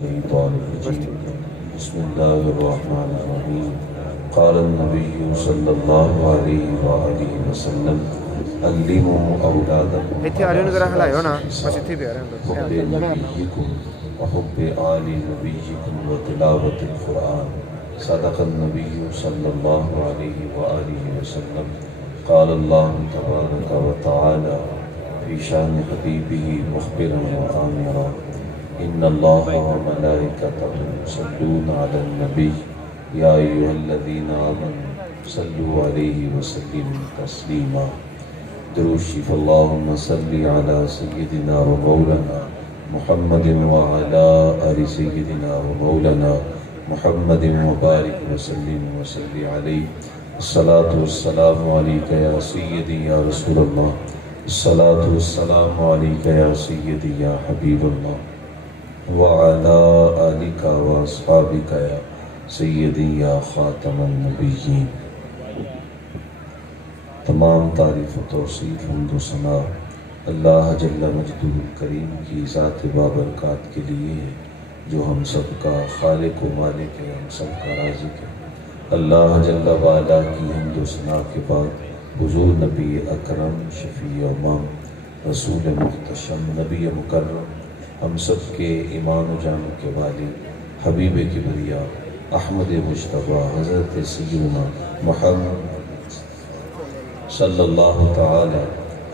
الشيطان الرجيم بسم الله الرحمن الرحيم قال النبي صلى الله عليه وآله وسلم علموا أولادكم على صلاة حب نبيكم وحب آل نبيكم وتلاوة القرآن صدق النبي صلى الله عليه وآله وسلم قال الله تبارك وتعالى في شان حبيبه مخبرا وآمرا إن الله وملائكته يصلون على النبي يا أيها الذين آمنوا صلوا عليه وسلموا تسليما درود شریف اللهم صل على سيدنا ومولانا محمد وعلى آل سيدنا ومولانا محمد وبارك وسلم وصل عليه الصلاة والسلام عليك يا سيدي يا رسول الله الصلاة والسلام عليك يا سيدي يا حبيب الله وعلى آلك وأصحابك يا سيدي يا خاتم النبيين تمام تعریف و توصیف حمد و ثنا اللہ جل مجدہ الکریم کی ذات بابرکات کے لیے ہے جو ہم سب کا خالق و مالک ہے، ہم سب کا رازق ہے۔ اللہ جل وعلا کی حمد و ثنا کے بعد حضور نبی اکرم شفیع امام رسول محتشم نبی مکرم ہم سب کے ایمان و جان کے والد حبیب کبریا احمد مجتبیٰ حضرت سیدنا محمد صلی اللہ تعالی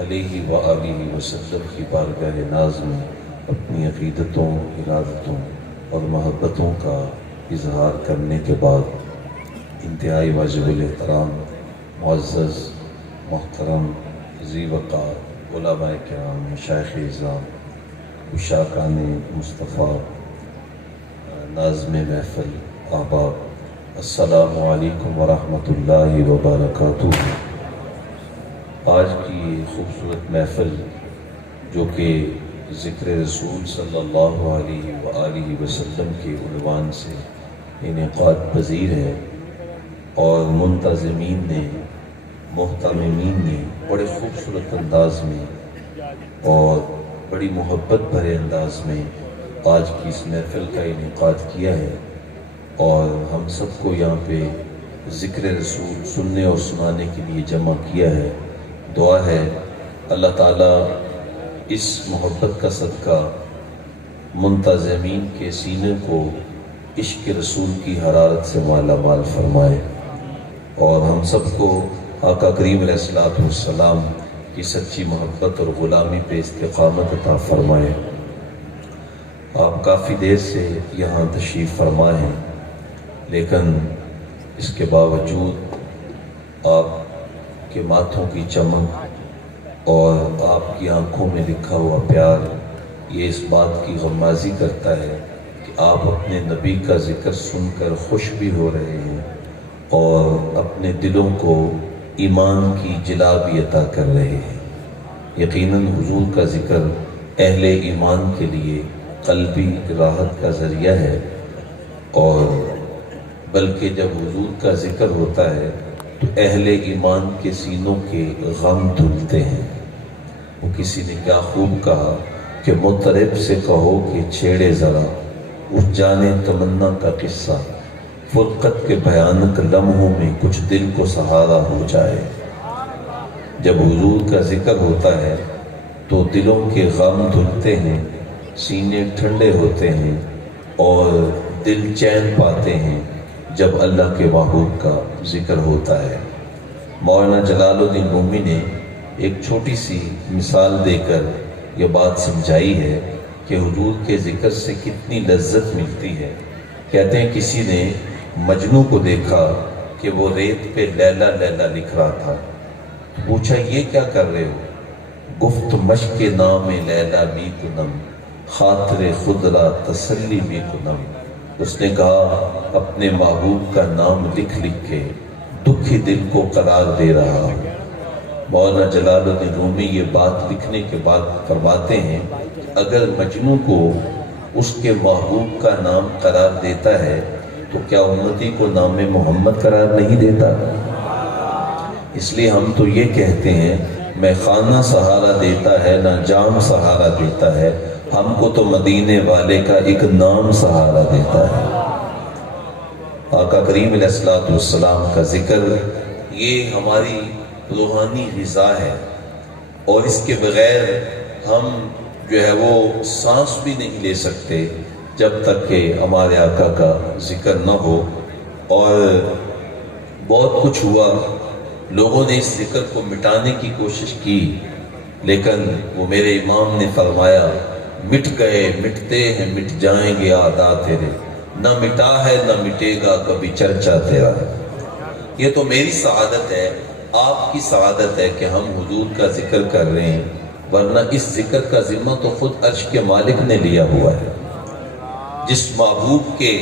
علیہ وآلہ وسلم کی بارگاہ ناز میں اپنی عقیدتوں، ارادتوں اور محبتوں کا اظہار کرنے کے بعد انتہائی واجب الاحترام معزز محترم ذی وقار علماء کرام مشائخ اعظام عشاقان مصطفیٰ ناظم محفل احباب السلام علیکم ورحمۃ اللہ وبرکاتہ۔ آج کی خوبصورت محفل جو کہ ذکر رسول صلی اللہ علیہ وآلہ وسلم کے عنوان سے انعقاد پذیر ہے اور منتظمین نے محتممین نے بڑے خوبصورت انداز میں اور بڑی محبت بھرے انداز میں آج کی اس محفل کا انعقاد کیا ہے اور ہم سب کو یہاں پہ ذکر رسول سننے اور سنانے کے لیے جمع کیا ہے۔ دعا ہے اللہ تعالیٰ اس محبت کا صدقہ منتظمین کے سینے کو عشق رسول کی حرارت سے مالا مال فرمائے اور ہم سب کو آقا کریم علیہ السلام کی سچی محبت اور غلامی پہ استقامت عطا فرمائے۔ آپ کافی دیر سے یہاں تشریف فرمائے ہیں لیکن اس کے باوجود آپ کے ماتھوں کی چمک اور آپ کی آنکھوں میں لکھا ہوا پیار یہ اس بات کی غمازی کرتا ہے کہ آپ اپنے نبی کا ذکر سن کر خوش بھی ہو رہے ہیں اور اپنے دلوں کو ایمان کی جلا بھی عطا کر رہے ہیں۔ یقیناً حضور کا ذکر اہل ایمان کے لیے قلبی راحت کا ذریعہ ہے اور بلکہ جب حضور کا ذکر ہوتا ہے تو اہل ایمان کے سینوں کے غم دھلتے ہیں۔ وہ کسی نے کیا خوب کہا کہ مطرب سے کہو کہ چھیڑے ذرا اس جانے تمنا کا قصہ، فرقت کے بھیانک لمحوں میں کچھ دل کو سہارا ہو جائے۔ جب حضور کا ذکر ہوتا ہے تو دلوں کے غم دھلتے ہیں، سینے ٹھنڈے ہوتے ہیں اور دل چین پاتے ہیں جب اللہ کے محبوب کا ذکر ہوتا ہے۔ مولانا جلال الدین رومی نے ایک چھوٹی سی مثال دے کر یہ بات سمجھائی ہے کہ حضور کے ذکر سے کتنی لذت ملتی ہے۔ کہتے ہیں کسی نے مجنوں کو دیکھا کہ وہ ریت پہ لیلا لیلا لکھ رہا تھا، پوچھا یہ کیا کر رہے ہو؟ گفت مشق نام لیلا می کنم خاطر خود را تسلی می کنم۔ اس نے کہا اپنے محبوب کا نام لکھ لکھ کے دکھی دل کو قرار دے رہا ہوں۔ مولانا جلال الدین رومی یہ بات لکھنے کے بعد فرماتے ہیں اگر مجنوں کو اس کے محبوب کا نام قرار دیتا ہے تو کیا امتی کو نام محمد قرار نہیں دیتا؟ اس لیے ہم تو یہ کہتے ہیں میں خانہ سہارا دیتا ہے نہ جام سہارا دیتا ہے، ہم کو تو مدینے والے کا ایک نام سہارا دیتا ہے۔ آقا کریم علیہ الصلوۃ والسلام کا ذکر یہ ہماری روحانی غذا ہے، اور اس کے بغیر ہم جو ہے وہ سانس بھی نہیں لے سکتے جب تک کہ ہمارے آقا کا ذکر نہ ہو۔ اور بہت کچھ ہوا، لوگوں نے اس ذکر کو مٹانے کی کوشش کی، لیکن وہ میرے امام نے فرمایا مٹ گئے مٹتے ہیں مٹ جائیں گے ادا تیرے، نہ مٹا ہے نہ مٹے گا کبھی چرچا تیرا۔ یہ تو میری سعادت ہے، آپ کی سعادت ہے کہ ہم حضور کا ذکر کر رہے ہیں، ورنہ اس ذکر کا ذمہ تو خود عرش کے مالک نے لیا ہوا ہے۔ جس محبوب کے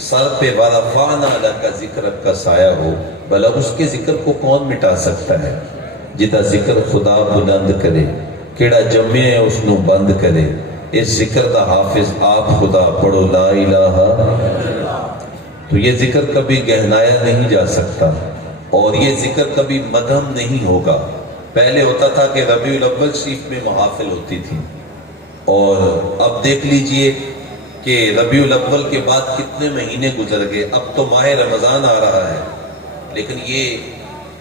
سر پہ ورفعنا لک ذکرک کا سایہ ہو، بھلا اس کے ذکر کو کون مٹا سکتا ہے؟ جدا ذکر خدا بلند کرے، کیڑا جمعے ہے اس نو بند کرے، اس ذکر دا حافظ آپ خدا پڑھو لا الہ۔ تو یہ ذکر کبھی گہنایا نہیں جا سکتا، اور یہ ذکر کبھی مدھم نہیں ہوگا۔ پہلے ہوتا تھا کہ ربیع الاول شریف میں محافل ہوتی تھی، اور اب دیکھ لیجئے کہ ربیع الاول کے بعد کتنے مہینے گزر گئے، اب تو ماہ رمضان آ رہا ہے، لیکن یہ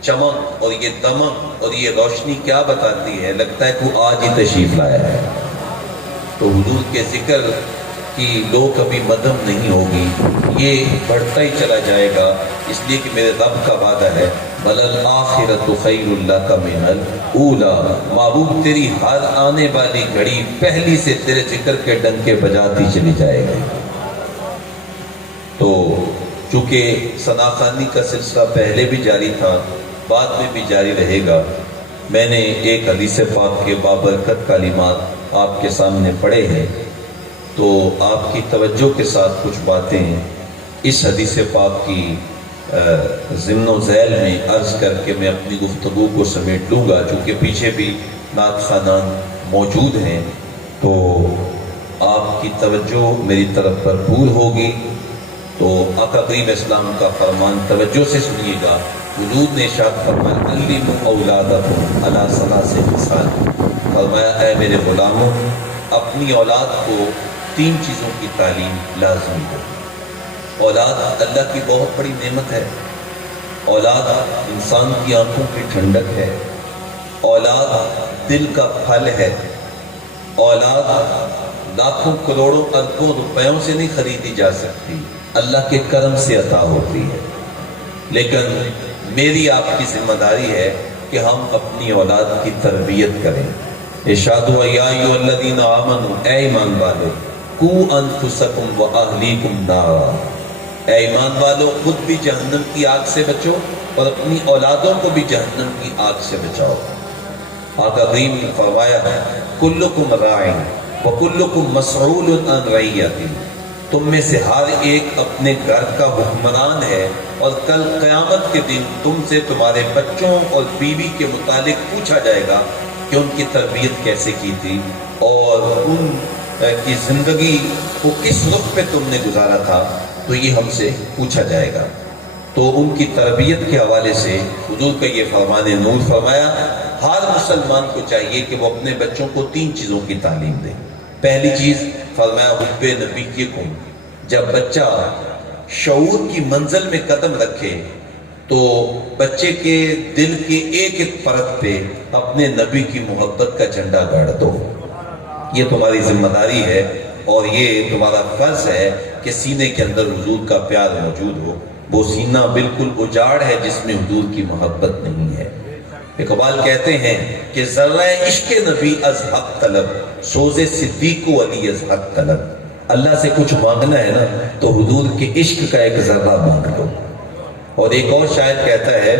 چمک اور یہ دمک اور یہ روشنی کیا بتاتی ہے؟ لگتا ہے کہ وہ آج ہی تشریف لایا ہے۔ تو حضور کے ذکر کی لو کبھی مدھم نہیں ہوگی، یہ بڑھتا ہی چلا جائے گا، اس لیے کہ میرے رب کا وعدہ ہے بل الآخرۃ خیر لک من الاولی، محبوب تیری ہر آنے والی گھڑی پہلی سے تیرے ذکر کے ڈنکے بجاتی چلی جائے گی۔ تو چونکہ ثنا خوانی کا سلسلہ پہلے بھی جاری تھا، بعد میں بھی جاری رہے گا، میں نے ایک حدیث پاک کے بابرکت کلمات آپ کے سامنے پڑھے ہیں، تو آپ کی توجہ کے ساتھ کچھ باتیں اس حدیث پاک کی ضمن و ذیل میں عرض کر کے میں اپنی گفتگو کو سمیٹ لوں گا، چونکہ پیچھے بھی نعت خوانان موجود ہیں، تو آپ کی توجہ میری طرف بھرپور ہوگی۔ تو آقا کریم اسلام کا فرمان توجہ سے سنیے گا۔ حضور نے ارشاد فرمایا علموا اولادکم علی ثلاث خصال، فرمایا اے میرے غلاموں اپنی اولاد کو 3 چیزوں کی تعلیم لازمی دو۔ اولاد اللہ کی بہت بڑی نعمت ہے، اولاد انسان کی آنکھوں کی ٹھنڈک ہے، اولاد دل کا پھل ہے، اولاد لاکھوں کروڑوں اربوں روپیوں سے نہیں خریدی جا سکتی، اللہ کے کرم سے عطا ہوتی ہے۔ لیکن میری آپ کی ذمہ داری ہے کہ ہم اپنی اولاد کی تربیت کریں۔ ارشاد ہوا یا ایھا الذین آمنوا، اے ایمان والو، قوا انفسکم واہلیکم نارا، اے ایمان والو خود بھی جہنم کی آگ سے بچو اور اپنی اولادوں کو بھی جہنم کی آگ سے بچاؤ۔ آقا کریم نے فرمایا کلکم راع وکلکم مسئول عن رعیتہ، تم میں سے ہر ایک اپنے گھر کا حکمران ہے، اور کل قیامت کے دن تم سے تمہارے بچوں اور بیوی کے متعلق پوچھا جائے گا کہ ان کی تربیت کیسے کی تھی اور ان کی زندگی کو کس رخ پہ تم نے گزارا تھا، تو یہ ہم سے پوچھا جائے گا۔ تو ان کی تربیت کے حوالے سے حضور کا یہ فرمان نور فرمایا ہر مسلمان کو چاہیے کہ وہ اپنے بچوں کو 3 چیزوں کی تعلیم دے۔ پہلی چیز فرمایا حب نبیکم، جب بچہ شعور کی منزل میں قدم رکھے تو بچے کے دل کے ایک ایک پرت پہ اپنے نبی کی محبت کا جھنڈا گاڑ دو۔ یہ تمہاری ذمہ داری ہے اور یہ تمہارا فرض ہے کہ سینے کے اندر حضور کا پیار موجود ہو۔ وہ سینہ بالکل اجاڑ ہے جس میں حضور کی محبت نہیں ہے۔ اقبال کہتے ہیں کہ ذرہ عشق نبی از حق طلب، سوز صدیق و علی از حق طلب۔ اللہ سے کچھ مانگنا ہے نا تو حضور کے عشق کا ایک ذرہ مانگ لو۔ اور ایک اور شاعر کہتا ہے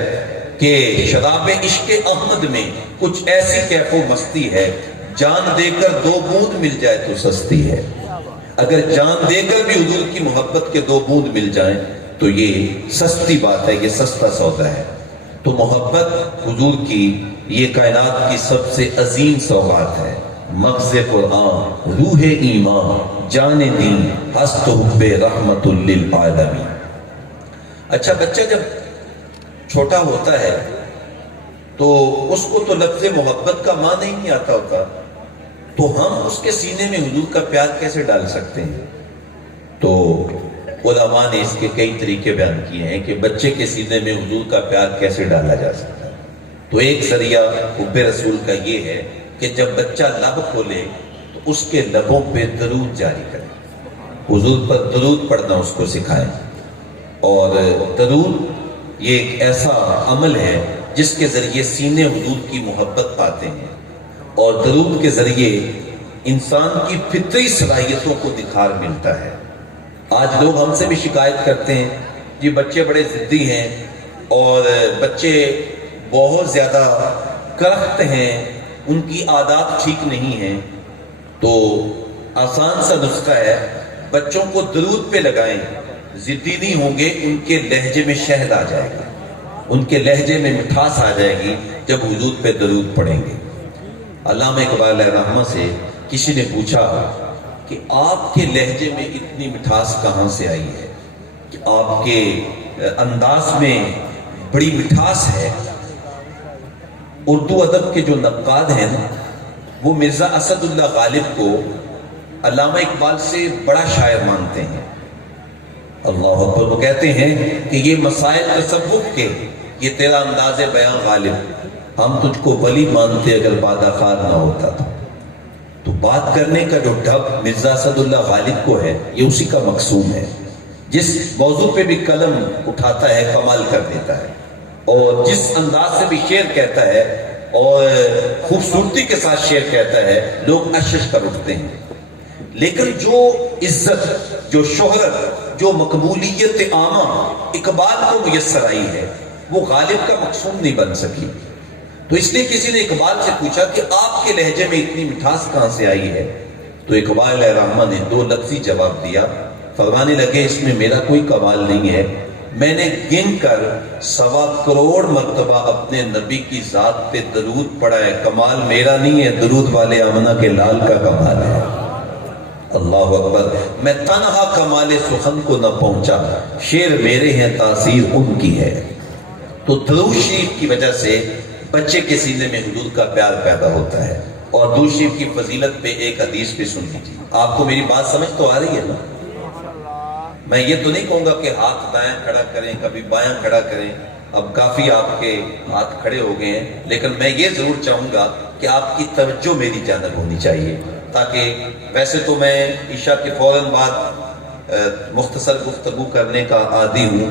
کہ شراب عشق احمد میں کچھ ایسی کیف و مستی ہے، جان دے کر 2 بوند مل جائے تو سستی ہے۔ اگر جان دے کر بھی حضور کی محبت کے 2 بوند مل جائیں تو یہ سستی بات ہے، یہ سستا سودا ہے۔ تو محبت حضور کی یہ کائنات کی سب سے عظیم سوغات ہے۔ مغز قرآن، روح ایمان، جان دین، ہست حب رحمت للعالمین۔ اچھا بچہ جب چھوٹا ہوتا ہے تو اس کو تو لفظ محبت کا معنی ہی نہیں آتا ہوتا، تو ہم اس کے سینے میں حضور کا پیار کیسے ڈال سکتے ہیں؟ تو علماء نے اس کے کئی طریقے بیان کیے ہیں کہ بچے کے سینے میں حضور کا پیار کیسے ڈالا جا سکتا ہے۔ تو ایک ذریعہ حب رسول کا یہ ہے کہ جب بچہ لب کھولے تو اس کے لبوں پہ درود جاری کرے، حضور پر درود پڑھنا اس کو سکھائیں۔ اور درود یہ ایک ایسا عمل ہے جس کے ذریعے سینے حضور کی محبت پاتے ہیں، اور درود کے ذریعے انسان کی فطری صلاحیتوں کو نکھار ملتا ہے۔ آج لوگ ہم سے بھی شکایت کرتے ہیں جی بچے بڑے ضدی ہیں اور بچے بہت زیادہ کرخت ہیں، ان کی عادات ٹھیک نہیں ہیں۔ تو آسان سا نسخہ ہے، بچوں کو درود پہ لگائیں، ضدی نہیں ہوں گے، ان کے لہجے میں شہد آ جائے گا، ان کے لہجے میں مٹھاس آ جائے گی جب حضور پہ درود پڑھیں گے۔ علامہ اقبال علیہ رحمہ سے کسی نے پوچھا کہ آپ کے لہجے میں اتنی مٹھاس کہاں سے آئی ہے، کہ آپ کے انداز میں بڑی مٹھاس ہے۔ اردو ادب کے جو نقاد ہیں نا، وہ مرزا اسد اللہ غالب کو علامہ اقبال سے بڑا شاعر مانتے ہیں۔ اللہ اکبر، وہ کہتے ہیں کہ یہ مسائل تصوف کے، یہ تیرا انداز بیان غالب، ہم تجھ کو ولی مانتے اگر باداخار نہ ہوتا تھا۔ تو بات کرنے کا جو ڈھب مرزا اسد اللہ غالب کو ہے، یہ اسی کا مقصود ہے۔ جس موضوع پہ بھی قلم اٹھاتا ہے کمال کر دیتا ہے، اور جس انداز سے بھی شعر کہتا ہے اور خوبصورتی کے ساتھ شعر کہتا ہے، لوگ اشش کر اٹھتے ہیں۔ لیکن جو عزت، جو شہرت، جو مقبولیت عامہ اقبال کو میسر آئی ہے، وہ غالب کا مقصود نہیں بن سکی۔ تو اس لیے کسی نے اقبال سے پوچھا کہ آپ کے لہجے میں اتنی مٹھاس کہاں سے آئی ہے؟ تو اقبال علیہ رحمہ نے 2 لفظی جواب دیا، فرمانے لگے اس میں میرا کوئی کمال نہیں ہے، میں نے گن کر 1.25 کروڑ مرتبہ اپنے نبی کی ذات پہ درود پڑھا ہے، کمال میرا نہیں ہے، درود والے آمنہ کے لال کا کمال ہے۔ اللہ اکبر، میں تنہا کمال سخن کو نہ پہنچا، شعر میرے ہیں تاثیر ان کی ہے۔ تو درود شریف کی وجہ سے بچے کے سینے میں حضور کا پیار پیدا ہوتا ہے۔ اور درود شریف کی فضیلت پہ ایک حدیث پہ سن لیجیے۔ آپ کو میری بات سمجھ تو آ رہی ہے نا؟ میں یہ تو نہیں کہوں گا کہ ہاتھ دائیں کھڑا کریں، کبھی بایاں کھڑا کریں، اب کافی آپ کے ہاتھ کھڑے ہو گئے ہیں، لیکن میں یہ ضرور چاہوں گا کہ آپ کی توجہ میری جانب ہونی چاہیے، تاکہ ویسے تو میں عشاء کے فوراً بعد مختصر گفتگو کرنے کا عادی ہوں،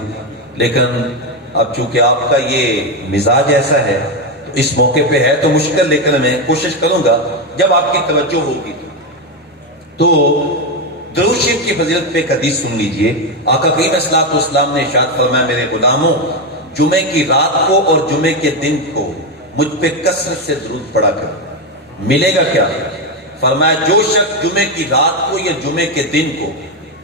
لیکن اب چونکہ آپ کا یہ مزاج ایسا ہے تو اس موقع پہ ہے تو مشکل، لیکن میں کوشش کروں گا جب آپ کی توجہ ہوگی تو۔ درود شریف کی فضیلت پہ ایک حدیث سن لیجئے۔ آقا کریم صلی اللہ علیہ وسلم نے ارشاد فرمایا، میرے غلاموں، جمعے کی رات کو اور جمعے کے دن کو مجھ پہ کثرت سے درود پڑھا کر، ملے گا کیا؟ فرمایا جو شخص جمعے کی رات کو یا جمعے کے دن کو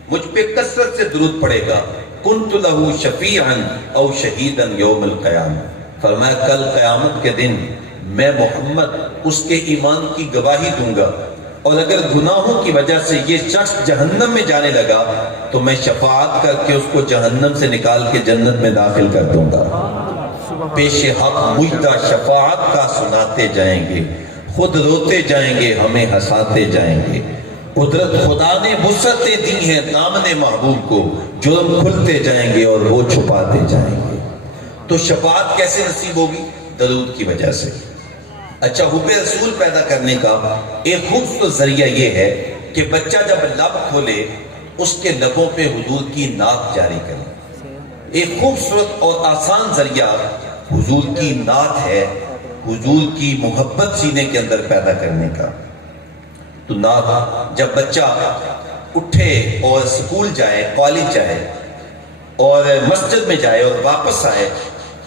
مجھ پہ کثرت سے درود پڑھے گا، کنت لہ شفیعا او شہیدا یوم القیامہ، فرمایا کل قیامت کے دن میں محمد اس کے ایمان کی گواہی دوں گا، اور اگر گناہوں کی وجہ سے یہ شخص جہنم میں جانے لگا تو میں شفاعت کر کے اس کو جہنم سے نکال کے جنت میں داخل کر دوں گا۔ پیش حق مجدہ شفاعت کا سناتے جائیں گے، خود روتے جائیں گے، ہمیں ہنساتے جائیں گے۔ قدرت خدا نے وسعتیں دی ہیں دامن محبوب کو، جرم کھلتے جائیں گے اور وہ چھپاتے جائیں گے۔ تو شفاعت کیسے نصیب ہوگی؟ درود کی وجہ سے۔ اچھا، حب رسول پیدا کرنے کا ایک خوبصورت ذریعہ یہ ہے کہ بچہ جب لب کھولے اس کے لبوں پہ حضور کی نعت جاری کرے۔ ایک خوبصورت اور آسان ذریعہ حضور کی نعت ہے، حضور کی محبت سینے کے اندر پیدا کرنے کا۔ تو نعت جب بچہ اٹھے اور سکول جائے، کالج جائے اور مسجد میں جائے اور واپس آئے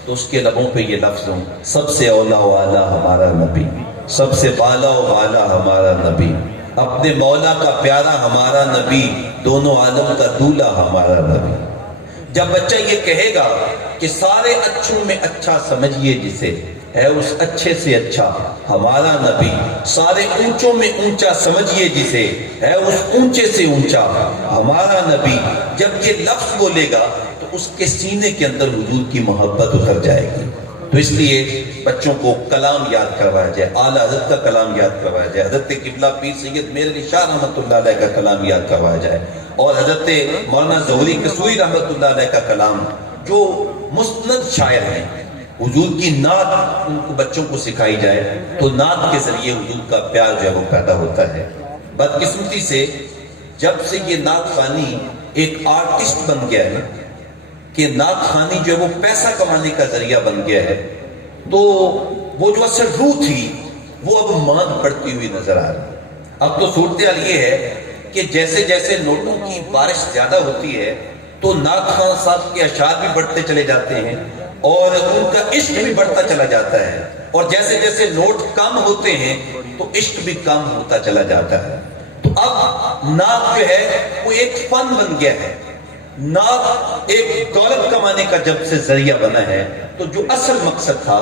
تو اس کے لبوں پہ یہ لفظ ہوں، سب سے اولا و اعلیٰ ہمارا نبی، سب سے بالا و بالا ہمارا نبی، اپنے مولا کا پیارا ہمارا نبی، دونوں عالم کا دولہا ہمارا نبی۔ جب بچہ یہ کہے گا کہ سارے اچھوں میں اچھا سمجھیے جسے، ہے اس اچھے سے اچھا ہمارا نبی، سارے اونچوں میں اونچا سمجھیے جسے، ہے اس اونچے سے اونچا ہمارا نبی، جب یہ لفظ بولے گا تو اس کے سینے کے اندر حضور کی محبت اتر جائے گی۔ تو اس لیے بچوں کو کلام یاد کروایا جائے، اعلیٰ حضرت کا کلام یاد کروایا جائے، حضرت قبلہ پیر سید میر علی شاہ رحمۃ اللہ علیہ کا کلام یاد کروایا جائے، اور حضرت مولانا ظہوری قصوری رحمۃ اللہ علیہ کا کلام، جو مستند شاعر ہیں، حضور کی نعت ان کو بچوں کو سکھائی جائے تو نعت کے ذریعے حضور کا پیار جو ہے وہ پیدا ہوتا ہے۔ بدقسمتی سے جب سے یہ نعت خوانی ایک آرٹسٹ بن گیا ہے کہ نعت خوانی جو ہے وہ پیسہ کمانے کا ذریعہ بن گیا ہے، تو وہ جو اصل روح تھی وہ اب ماند پڑتی ہوئی نظر آ رہی ہے۔ اب تو صورتحال یہ ہے کہ جیسے جیسے نوٹوں کی بارش زیادہ ہوتی ہے تو نعت خواں صاحب کے اشعار بھی بڑھتے چلے جاتے ہیں اور ان کا عشق بھی بڑھتا چلا جاتا ہے، اور جیسے جیسے نوٹ کم ہوتے ہیں تو عشق بھی کم ہوتا چلا جاتا ہے۔ تو اب نعت جو ہے وہ ایک فن بن گیا ہے، نعت ایک دولت کمانے کا جب سے ذریعہ بنا ہے تو جو اصل مقصد تھا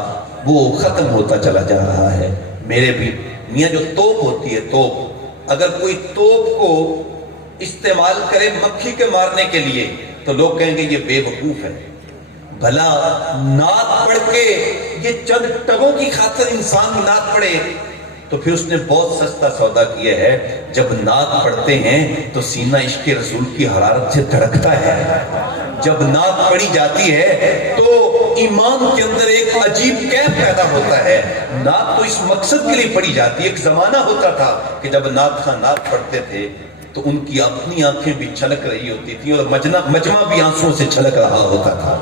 وہ ختم ہوتا چلا جا رہا ہے۔ میرے بھی میاں جو توپ ہوتی ہے، توپ، اگر کوئی توپ کو استعمال کرے مکھی کے مارنے کے لیے تو لوگ کہیں گے یہ بے وقوف ہے۔ بھلا نعت پڑھ کے یہ چند ٹگوں کی خاطر انسان نعت پڑھے تو پھر اس نے بہت سستا سودا کیا ہے۔ جب نعت پڑھتے ہیں تو سینہ عشق رسول کی حرارت سے دھڑکتا ہے، جب نعت پڑھی جاتی ہے تو ایمان کے اندر ایک عجیب کیف پیدا ہوتا ہے۔ نعت تو اس مقصد کے لیے پڑھی جاتی ہے۔ ایک زمانہ ہوتا تھا کہ جب نعت خواں نعت پڑھتے تھے تو ان کی اپنی آنکھیں بھی چھلک رہی ہوتی تھی اور مجمع بھی آنسوں سے چھلک رہا ہوتا تھا،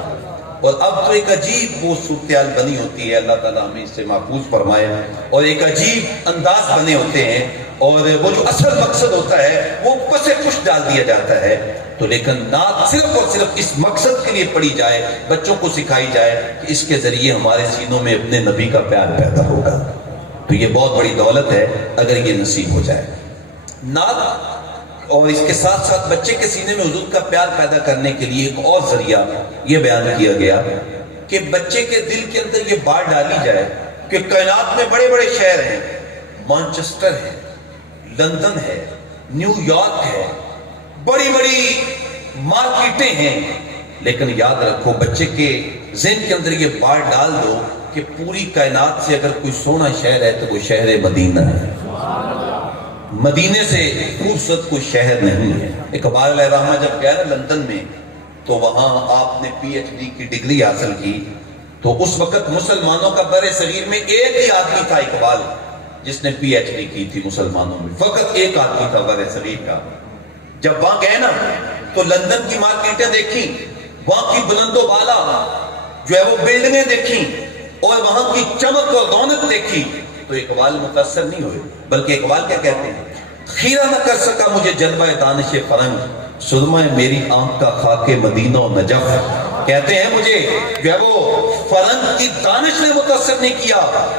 اور اب تو ایک عجیب وہ صورتحال بنی ہوتی ہے۔ اللہ تعالیٰ ہمیں اس سے محفوظ فرمائے، اور ایک عجیب انداز بنے ہوتے ہیں اور وہ جو اصل مقصد ہوتا ہے وہ پسے کش ڈال دیا جاتا ہے۔ تو لیکن نعت صرف اور صرف اس مقصد کے لیے پڑھی جائے، بچوں کو سکھائی جائے کہ اس کے ذریعے ہمارے سینوں میں اپنے نبی کا پیار پیدا ہوگا، تو یہ بہت بڑی دولت ہے اگر یہ نصیب ہو جائے۔ نعت اور اس کے ساتھ ساتھ بچے کے سینے میں حضور کا پیار پیدا کرنے کے لیے ایک اور ذریعہ یہ بیان کیا گیا کہ بچے کے دل کے اندر یہ بات ڈالی جائے کہ کائنات میں بڑے بڑے شہر ہیں، مانچسٹر ہے، لندن ہے، نیو یارک ہے، بڑی بڑی مارکیٹیں ہیں، لیکن یاد رکھو بچے کے ذہن کے اندر یہ بات ڈال دو کہ پوری کائنات سے اگر کوئی سونا شہر ہے تو وہ شہر مدینہ ہے۔ مدینے سے خوبصورت کوئی شہر نہیں ہے۔ اقبال علیہ الرحمہ جب گیا نا لندن میں تو وہاں آپ نے پی ایچ ڈی کی ڈگری حاصل کی، تو اس وقت مسلمانوں کا بر صغیر میں ایک ہی آدمی تھا اقبال جس نے پی ایچ ڈی کی تھی مسلمانوں میں، فقط ایک آدمی تھا بر صغیر کا۔ جب وہاں گئے نا تو لندن کی مارکیٹیں دیکھی، وہاں کی بلند و بالا جو ہے وہ بلڈنگیں دیکھی اور وہاں کی چمک اور رونق دیکھی تو اقبال متاثر نہیں ہوئے، بلکہ اقبال کیا کہتے ہیں، خیرہ نہ کر سکا مجھے جلوہ دانش فرنگ، سرمہ میری آنکھ کا خاک مدینہ و نجف۔ کہتے ہیں مجھے جو ہے وہ فرنگ کی دانش نے متاثر نہیں کیا،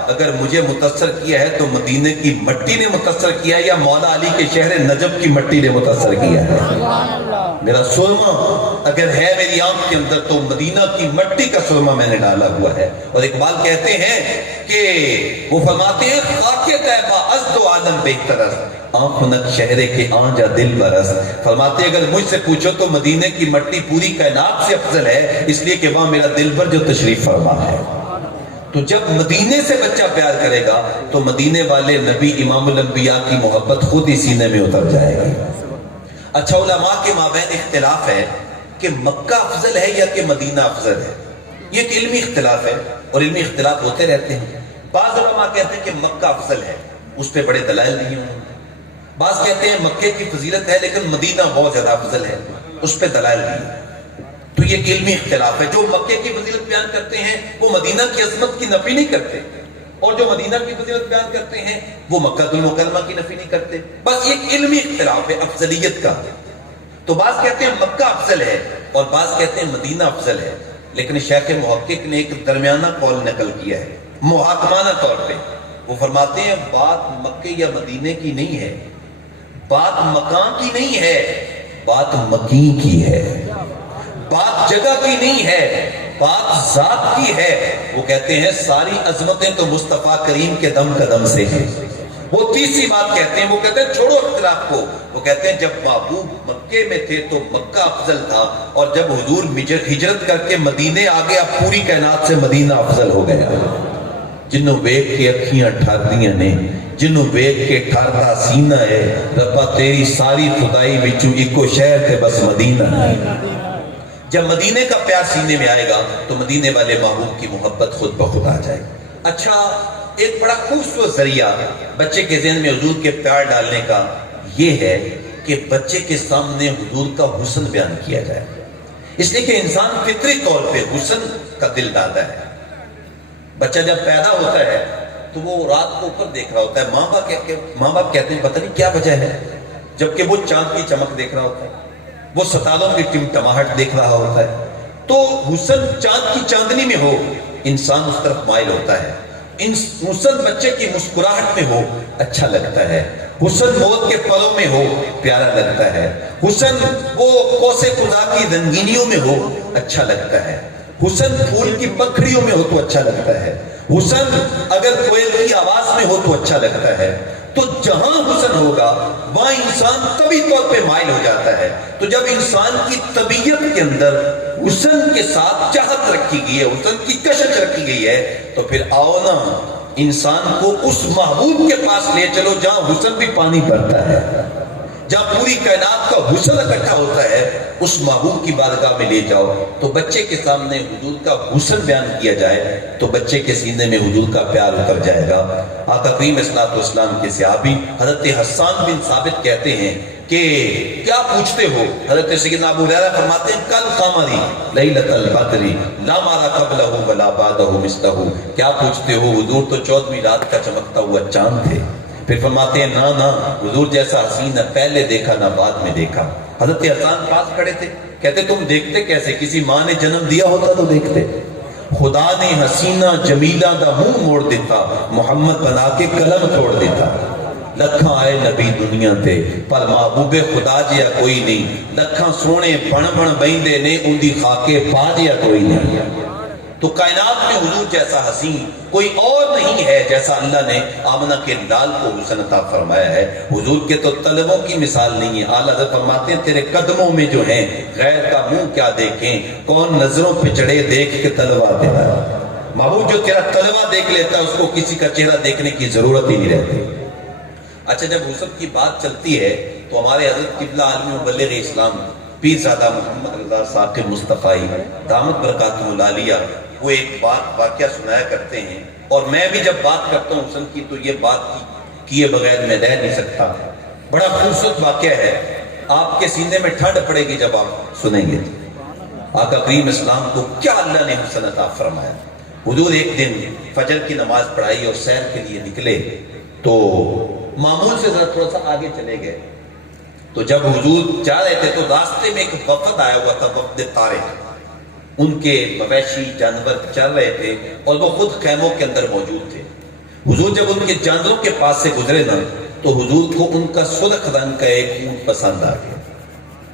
اگر مجھے متاثر کیا ہے تو مدینے کی مٹی نے متاثر کیا ہے یا مولا علی کے شہر نجف کی مٹی نے متاثر کیا ہے۔ میرا سرما اگر ہے میری آنکھ کے اندر تو مدینہ کی مٹی کا سرما میں نے ڈالا ہوا ہے۔ اور اقبال کہتے ہیں کہ وہ فرماتے ہیں خاک طیبہ از دو عالم بہترس، آنکھ نک شہرے کے آنجا دل برس۔ فرماتے ہیں اگر مجھ سے پوچھو تو مدینے کی مٹی پوری کائنات سے افضل ہے، اس لیے کہ وہاں میرا دل بر جو تشریف فرما ہے۔ تو جب مدینے سے بچہ پیار کرے گا تو مدینے والے نبی امام الانبیاء کی محبت خود ہی سینے میں اتر جائے گی۔ اچھا، علماء کے مابین اختلاف ہے کہ مکہ افضل ہے یا کہ مدینہ افضل ہے، یہ ایک علمی اختلاف ہے اور علمی اختلاف ہوتے رہتے ہیں۔ بعض علماء کہتے ہیں کہ مکہ افضل ہے، اس پہ بڑے دلائل نہیں ہیں۔ بعض کہتے ہیں مکے کی فضیلت ہے لیکن مدینہ بہت زیادہ افضل ہے، اس پہ دلائل نہیں ہے۔ تو یہ ایک علمی اختلاف ہے۔ جو مکے کی فضیلت بیان کرتے ہیں وہ مدینہ کی عظمت کی نفی نہیں کرتے، اور جو مدینہ کی فضیلت بیان کرتے ہیں وہ مکہ المکرمہ کی نفی نہیں کرتے۔ بس ایک علمی اختلاف ہے افضلیت کا۔ تو بعض کہتے ہیں مکہ افضل ہے اور بعض کہتے ہیں مدینہ افضل ہے، لیکن شیخ محقق نے ایک درمیانہ قول نقل کیا ہے محاکمانہ طور پہ۔ وہ فرماتے ہیں بات مکے یا مدینے کی نہیں ہے، بات مکان کی نہیں ہے، بات مکین کی ہے، بات جگہ کی نہیں ہے، بات ذات کی ہے۔ وہ کہتے ہیں ساری عظمتیں تو مصطفیٰ کریم کے دم قدم سے ہیں۔ وہ تیسری بات کہتے ہیں، وہ کہتے ہیں چھوڑو اختلاف کو، وہ کہتے ہیں جب محبوب مکے میں تھے تو مکہ افضل تھا، اور جب حضور ہجرت کر کے مدینے آ گئے اب پوری کائنات سے مدینہ افضل ہو گیا۔ جنوں ویکھ کے اکھیاں ٹھردیاں نے، جنوں ویکھ کے ٹھردا سینہ ہے، ربا تیری ساری خدائی وچوں ایکو شہر تے بس مدینہ ہے۔ جب مدینے کا پیار سینے میں آئے گا تو مدینے والے محبوب کی محبت خود بخود آ جائے گی۔ اچھا، ایک بڑا خوبصورت ذریعہ بچے کے ذہن میں حضور کے پیار ڈالنے کا یہ ہے کہ بچے کے سامنے حضور کا حسن بیان کیا جائے، اس لیے کہ انسان فطری طور پہ حسن کا دل ڈالتا ہے۔ بچہ جب پیدا ہوتا ہے تو وہ رات کو اوپر دیکھ رہا ہوتا ہے، ماں باپ کہتے ہیں پتہ نہیں کیا وجہ ہے، جبکہ وہ چاند کی چمک دیکھ رہا ہوتا ہے، وہ ستاروں کی ٹمٹماہٹ دیکھ رہا ہوتا ہے۔ تو حسن چاند کی چاندنی میں ہو، انسان اس طرف مائل ہوتا ہے۔ حسن بچے کی مسکراہٹ میں ہو، اچھا لگتا ہے۔ حسن موت کے پلوں میں ہو، پیارا لگتا ہے۔ حسن وہ قوس قزح کی رنگینیوں میں ہو، اچھا لگتا ہے۔ حسن پھول کی پکھڑیوں میں ہو تو اچھا لگتا ہے۔ حسن اگر کوئل کی آواز میں ہو تو اچھا لگتا ہے۔ تو جہاں حسن ہوگا وہاں انسان طبعی طور پہ مائل ہو جاتا ہے۔ تو جب انسان کی طبیعت کے اندر حسن کے ساتھ چاہت رکھی گئی ہے، حسن کی کشش رکھی گئی ہے، تو پھر آؤ نا انسان کو اس محبوب کے پاس لے چلو جہاں حسن بھی پانی بھرتا ہے، جہاں پوری کائنات کا حسن اکٹھا ہوتا ہے، اس محبوب کی بارگاہ میں لے جاؤ۔ تو بچے کے سامنے حضور کا حسن بیان کیا جائے تو بچے کے سینے میں حضور کا پیار اتر جائے گا۔ آقا کریم صلی اللہ علیہ وسلم کے صحابی حضرت حسان بن ثابت کہتے ہیں کہ کیا پوچھتے ہو؟ حضرت سیدنا ابو ہریرہ فرماتے ہیں کل قمری لیلۃ البدر لا مارا قبلہ ولا بعدہ مثلہ، کیا پوچھتے ہو؟ حضور تو 14ویں رات کا چمکتا ہوا چاند تھے۔ پھر فرماتے ہیں نا حضور جیسا حسین نہ پہلے دیکھا نہ بعد میں دیکھا۔ حضرت حسان پاس کھڑے تھے، کہتے تم دیکھتے کیسے؟ کسی ماں نے جنم دیا ہوتا تو دیکھتے۔ خدا نے حسینہ جمیلہ دا منہ موڑ دیتا، محمد بنا کے قلم توڑ دیتا۔ لکھاں آئے نبی دنیا تے پر محبوب خدا جیا کوئی نہیں، لکھاں سونے بن بہندے نے ان دی خاکے پا جیا کوئی نہیں۔ تو کائنات میں حضور جیسا حسین کوئی اور نہیں ہے جیسا اللہ نے آمنہ کے لال کو حسن عطا فرمایا ہے۔ حضور کے تو طلبوں کی مثال نہیں ہے۔ اعلیٰ حضرت فرماتے ہیں تیرے قدموں میں جو ہیں غیر کا منہ کیا دیکھیں، کون نظروں پہ چڑھے دیکھ کے طلبہ دینا۔ محبوب جو تیرا طلبہ دیکھ لیتا ہے اس کو کسی کا چہرہ دیکھنے کی ضرورت ہی نہیں رہتی۔ اچھا، جب حسن کی بات چلتی ہے تو ہمارے حضرت قبلہ عالم مبلغ اسلام پیرزادہ محمد رضا ثاقب مصطفی دامت برکاتہ العالیہ وہ ایک واقعہ سنایا کرتے ہیں، اور میں بھی جب بات کرتا ہوں حسن کی تو یہ بات کیے بغیر میں رہ نہیں سکتا۔ بڑا خوبصورت واقعہ ہے، آپ کے سینے میں ٹھنڈ پڑے گی جب آپ سنیں گے۔ آقا کریم اسلام کو کیا اللہ نے حسن عطا فرمایا۔ حضور ایک دن فجر کی نماز پڑھائی اور سیر کے لیے نکلے تو معمول سے ذرا تھوڑا سا آگے چلے گئے۔ تو جب حضور جا رہے تھے تو راستے میں ایک وفد آیا ہوا تھا، وفد طارق، ان کے مویشی جانور چل رہے تھے اور وہ خود خیموں کے اندر موجود تھے۔ حضور جب ان کے جانوروں کے پاس سے گزرے نا تو حضور کو ان کا سرخ رنگ کا ایک اونٹ پسند آ گیا۔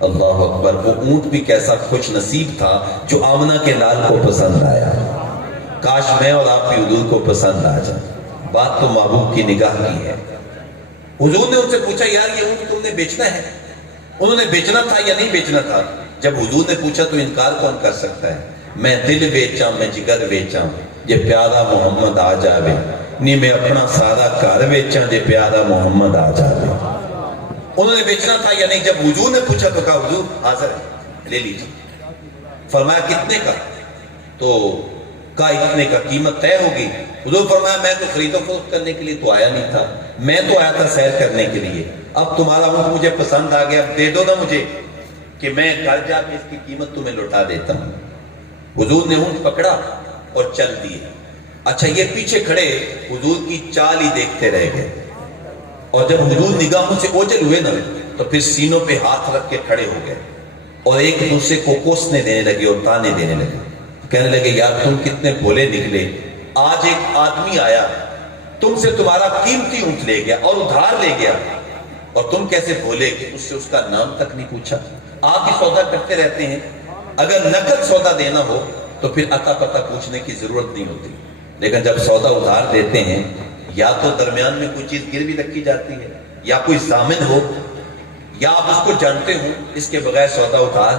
اللہ اکبر، وہ اونٹ بھی کیسا خوش نصیب تھا جو آمنہ کے لال کو پسند آیا۔ کاش میں اور آپ بھی حضور کو پسند آ جائیں۔ بات تو محبوب کی نگاہ کی ہے۔ حضور نے ان سے پوچھا یار یہ اونٹ تم نے بیچنا ہے؟ انہوں نے بیچنا تھا یا نہیں بیچنا تھا؟ جب حضور نے پوچھا تو انکار کون کر سکتا ہے؟ میں دل بیچاں میں جگر بیچاں جے پیارا محمد آ جاوے، نہیں میں اپنا سارا گھر بیچاں جے پیارا محمد آ جاوے۔ انہوں نے بیچنا تھا یا نہیں؟ جب حضور نے پوچھا تو کہا حضور حاضر ہے، لے لیجیے۔ فرمایا کتنے کا؟ تو کہا اتنے کا، قیمت طے ہوگی۔ حضور فرمایا میں تو خرید و فروخت کرنے کے لیے تو آیا نہیں تھا، میں تو آیا تھا سیر کرنے کے لیے۔ اب تمہارا اونٹ مجھے پسند آ گیا، اب دے دو نا مجھے کہ میں گھر جا کے اس کی قیمت تمہیں لوٹا دیتا ہوں۔ حضور نے اونٹ پکڑا اور چل دیے۔ اچھا، یہ پیچھے کھڑے حضور کی چال ہی دیکھتے رہ گئے، اور جب حضور نگاہوں سے اوجھل ہوئے نا تو پھر سینوں پہ ہاتھ رکھ کے کھڑے ہو گئے اور ایک دوسرے کو کوسنے دینے لگے اور تانے دینے لگے، کہنے لگے یار تم کتنے بھولے نکلے، آج ایک آدمی آیا تم سے تمہارا قیمتی اونٹ لے گیا اور ادھار لے گیا، اور تم کیسے بھولے کہ اس سے اس کا نام تک نہیں پوچھا۔ آپ ہی سودا کرتے رہتے ہیں، اگر نقد سودا دینا ہو تو پھر عطا پتہ پوچھنے کی ضرورت نہیں ہوتی، لیکن جب سودا ادھار دیتے ہیں یا تو درمیان میں کوئی چیز گروی رکھی جاتی ہے یا کوئی ضامن ہو یا آپ اس کو جانتے ہو، اس کے بغیر سودا ادھار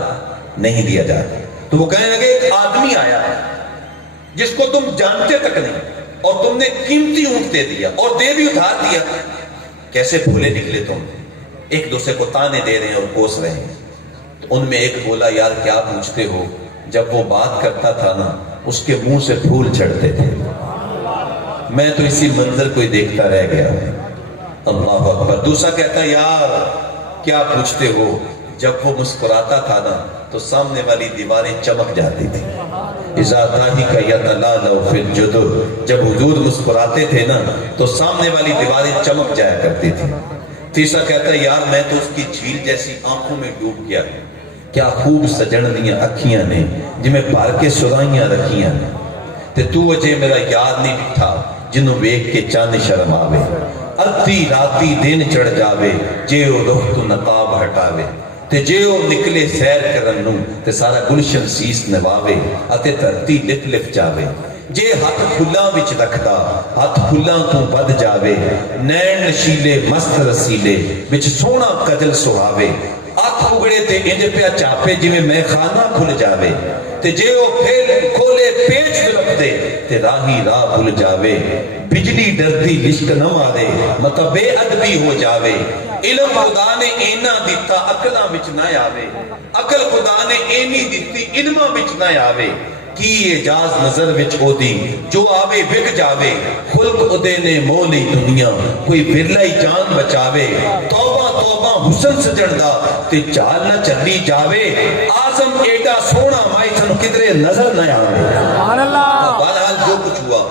نہیں دیا جاتا۔ تو وہ کہنے لگے ایک آدمی آیا جس کو تم جانتے تک نہیں، اور تم نے قیمتی اونٹ دے دیا اور دے بھی ادھار دیا، کیسے بھولے نکلے تم؟ ایک دوسرے کو تانے دے رہے ہیں اور کوس رہے ہیں۔ تو ان میں ایک بولا یار کیا پوچھتے ہو، جب وہ بات کرتا تھا نا اس کے منہ سے پھول چڑھتے تھے، میں تو اسی منظر کو ہی دیکھتا رہ گیا۔ اللہ اکبر۔ دوسرا کہتا یار کیا پوچھتے ہو، جب وہ مسکراتا تھا نا تو سامنے والی دیواریں چمک جاتی تھی۔ اذا ضاحک یتلالو فی الجدر، جب حضور مسکراتے تھے نا تو سامنے والی دیواریں چمک جایا کرتی تھی۔ تیسرا کہتا ہے یار میں تو اس کی جھیل جیسی آنکھوں میں ڈوب گیا، کیا خوب سجن دیاں اکھیاں نے جی میں بھر کے سرائیاں رکھیاں نے، تے تو وجہ میرا یاد نہیں ڈٹھا جنوں ویکھ کے چاند شرم آوے، ادھی راتی دن چڑھ جاوے جے او رخ تو نقاب ہٹاوے، تے جے او نکلے سیر کرن نوں تے سارا گلشن سیس نواوے اتے دھرتی لف لف جاوے، جے ہاتھ پھلاں وچ رکھدا ہاتھ پھلاں تو بد جاوے، نین نشیلے مست رسیلے وچ سونا کجل سہاوے، ہاتھ اگڑے تے انج پیا چاپے جویں میں خانہ کھل جاوے، تے جے او پھیل کھولے پیچ دلپتے تے راہی راہ بھول جاوے، بجلی ڈردی لشک نہ مارے مطلب بے ادبی ہو جاوے، علم خدا نے اینا دیتا عقلاں وچ نہ آوے، عقل خدا نے اینی دیتی علماں وچ نہ آوے، کی اعجاز نظر وچ ہو دی جو آوے بک جاوے، خلق ادے نے مولی دنیا کوئی برلا ہی جان بچاوے، توبہ توبہ حسن سجن دا تے چال نہ چلی جاوے، آزم ایڈا سونا مائی تھن کدرے نظر نہ آوے۔ بہرحال جو کچھ ہوا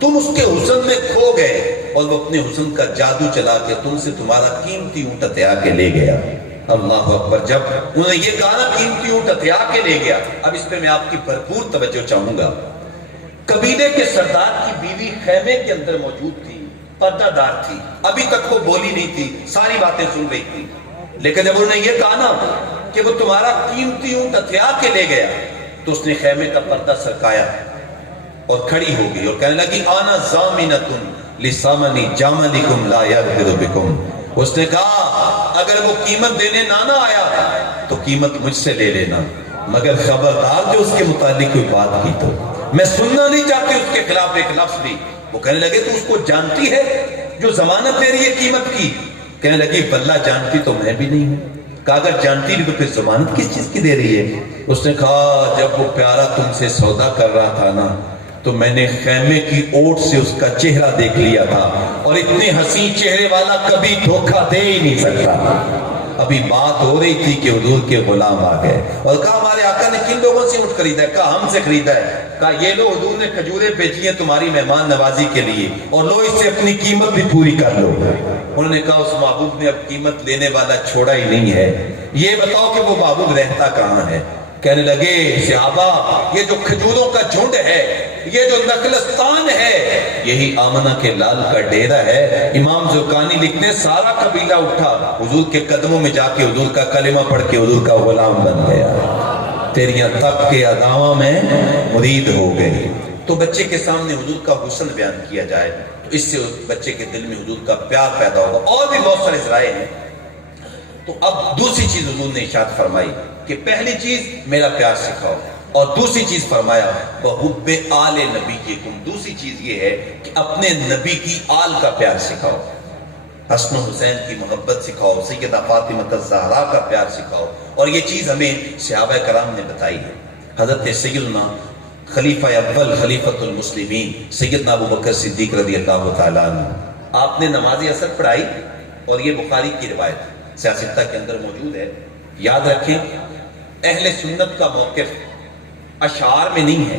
تم اس کے حسن میں کھو گئے اور وہ اپنے حسن کا جادو چلا کے تم سے تمہارا قیمتی اونٹ ہتھیا کے لے گیا۔ اللہ اکبر۔ جب انہوں نے یہ کہا نا قیمتی اونٹ ہتھیا کے لے گیا، اب اس پہ میں آپ کی بھرپور توجہ چاہوں گا۔ قبیلے کے سردار کی بیوی خیمے کے اندر موجود تھی، پردہ دار تھی، ابھی تک وہ بولی نہیں تھی، ساری باتیں سن رہی تھی، لیکن جب انہوں نے یہ کہا نا کہ وہ تمہارا قیمتی اونٹ ہتھیا کے لے گیا تو اس نے خیمے کا پردہ سرکایا اور کھڑی ہو گئی اور کہنے لگی آنا ضامنۃ لثمن جملکم لا یغدر بکم۔ اس نے کہا اگر وہ قیمت دینے نہ آیا تو قیمت مجھ سے لے لینا، مگر خبردار جو اس کے متعلق کوئی بات کی تو میں سننا نہیں چاہتی اس کے خلاف ایک لفظ بھی۔ وہ کہنے لگے تو اس کو جانتی ہے جو ضمانت دے رہی ہے قیمت کی؟ کہنے لگی واللہ جانتی تو میں بھی نہیں ہوں۔ کہا اگر جانتی نہیں تو پھر ضمانت کس چیز کی دے رہی ہے؟ اس نے کہا جب وہ پیارا تم سے سودا کر رہا تھا نا تو میں نے خیمے کی اوٹ سے اس کا چہرہ دیکھ لیا تھا، اور اتنے حسین چہرے والا کبھی دھوکہ دے ہی نہیں سکتا۔ ابھی بات ہو رہی تھی کہ حضور کے غلام آ گئے اور کہا ہمارے آقا نے کن لوگوں سے اونٹ خریدا ہے؟ کہا ہم سے خریدا ہے۔ کہا یہ لو حضور نے کھجوریں بیچی ہیں تمہاری مہمان نوازی کے لیے، اور لو اس سے اپنی قیمت بھی پوری کر لو۔ انہوں نے کہا اس معبود نے اب قیمت لینے والا چھوڑا ہی نہیں ہے، یہ بتاؤ کہ وہ معبود رہتا کہاں ہے؟ کہنے لگے صحابہ یہ جو کھجوروں کا جھنڈ ہے، یہ جو نخلستان ہے، یہی آمنہ کے لال کا ڈیرہ ہے۔ امام زرقانی لکھتے سارا قبیلہ اٹھا حضور کے قدموں میں جا کے حضور کا کلمہ پڑھ کے حضور کا غلام بن گیا، تیریاں تک کے اداواں میں مرید ہو گئی۔ تو بچے کے سامنے حضور کا حسن بیان کیا جائے تو اس سے بچے کے دل میں حضور کا پیار پیدا ہوگا۔ اور بھی بہت سارے ذرائع ہیں۔ تو اب دوسری چیز حضور نے ارشاد فرمائی کہ پہلی چیز میرا پیار سکھاؤ، اور دوسری چیز فرمایا بحب آل نبیکم، دوسری چیز یہ ہے کہ اپنے نبی کی آل کا پیار سکھاؤ، حسن و حسین کی محبت سکھاؤ، سیدہ فاطمہ الزہرا کا پیار سکھاؤ۔ اور یہ چیز ہمیں صحابہ کرام نے بتائی ہے۔ حضرت سیدنا خلیفہ اول خلیفۃ المسلمین سیدنا ابو بکر صدیق رضی اللہ تعالیٰ عنہ، آپ نے نماز عصر پڑھائی، اور یہ بخاری کی روایت سیاستہ کے اندر موجود ہے۔ یاد رکھیں اہل سنت کا موقف اشعار میں نہیں ہے،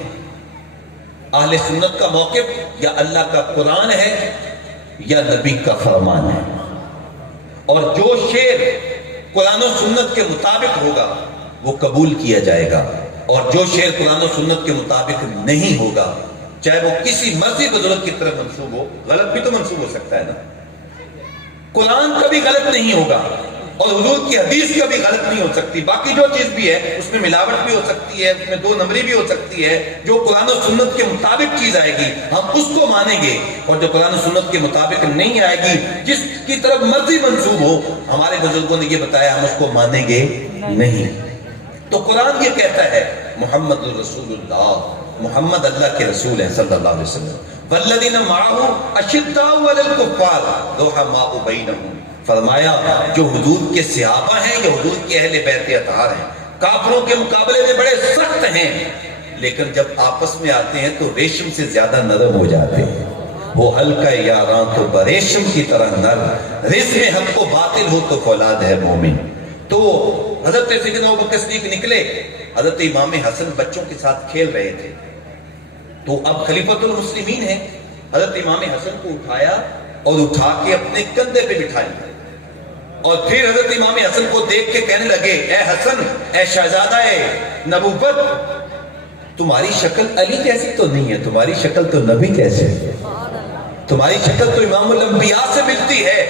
اہل سنت کا موقف یا اللہ کا قرآن ہے یا نبی کا فرمان ہے، اور جو شعر قرآن و سنت کے مطابق ہوگا وہ قبول کیا جائے گا، اور جو شعر قرآن و سنت کے مطابق نہیں ہوگا چاہے وہ کسی مرضی بزرگ کی طرف منسوب ہو، غلط بھی تو منسوب ہو سکتا ہے نا، قرآن کبھی غلط نہیں ہوگا اور حضور کی حدیث کبھی غلط نہیں ہو سکتی۔ باقی جو چیز بھی ہے اس میں ملاوٹ بھی ہو سکتی ہے، اس میں دو نمبری بھی ہو سکتی ہے۔ جو قرآن و سنت کے مطابق چیز آئے گی ہم اس کو مانیں گے، اور جو قرآن و سنت کے مطابق نہیں آئے گی جس کی طرف مرضی منسوب ہو، ہمارے بزرگوں نے یہ بتایا ہم اس کو مانیں گے نہیں۔ تو قرآن یہ کہتا ہے محمد الرسول اللہ، محمد اللہ کے رسول ہیں صلی اللہ علیہ وسلم، والذین معہ اشداء علی الکفار رحماء بینہم، فرمایا جو حضور کے صحابہ ہیں، یہ حضور کے اہل بیت اطہار ہیں، کافروں کے مقابلے میں بڑے سخت ہیں، لیکن جب آپس میں آتے ہیں تو ریشم سے زیادہ نرم ہو جاتے ہیں۔ وہ ہلکا یاراں تو بریشم کی طرح نرم، رزق میں حق و باطل ہو تو فولاد ہے مومن۔ تو حضرت سیدنا ابوبکر صدیق نکلے، حضرت امام حسن بچوں کے ساتھ کھیل رہے تھے، تو اب خلیفۃ المسلمین ہیں، حضرت امام حسن کو اٹھایا اور اٹھا کے اپنے کندھے پہ بٹھا لیا، اور پھر حضرت امام حسن کو دیکھ کے کہنے لگے اے حسن، اے شہزادہ نبوت، تمہاری شکل علی جیسی تو نہیں ہے، تمہاری شکل تو نبی جیسی ہے، تمہاری شکل تو امام الانبیاء سے ملتی ہے۔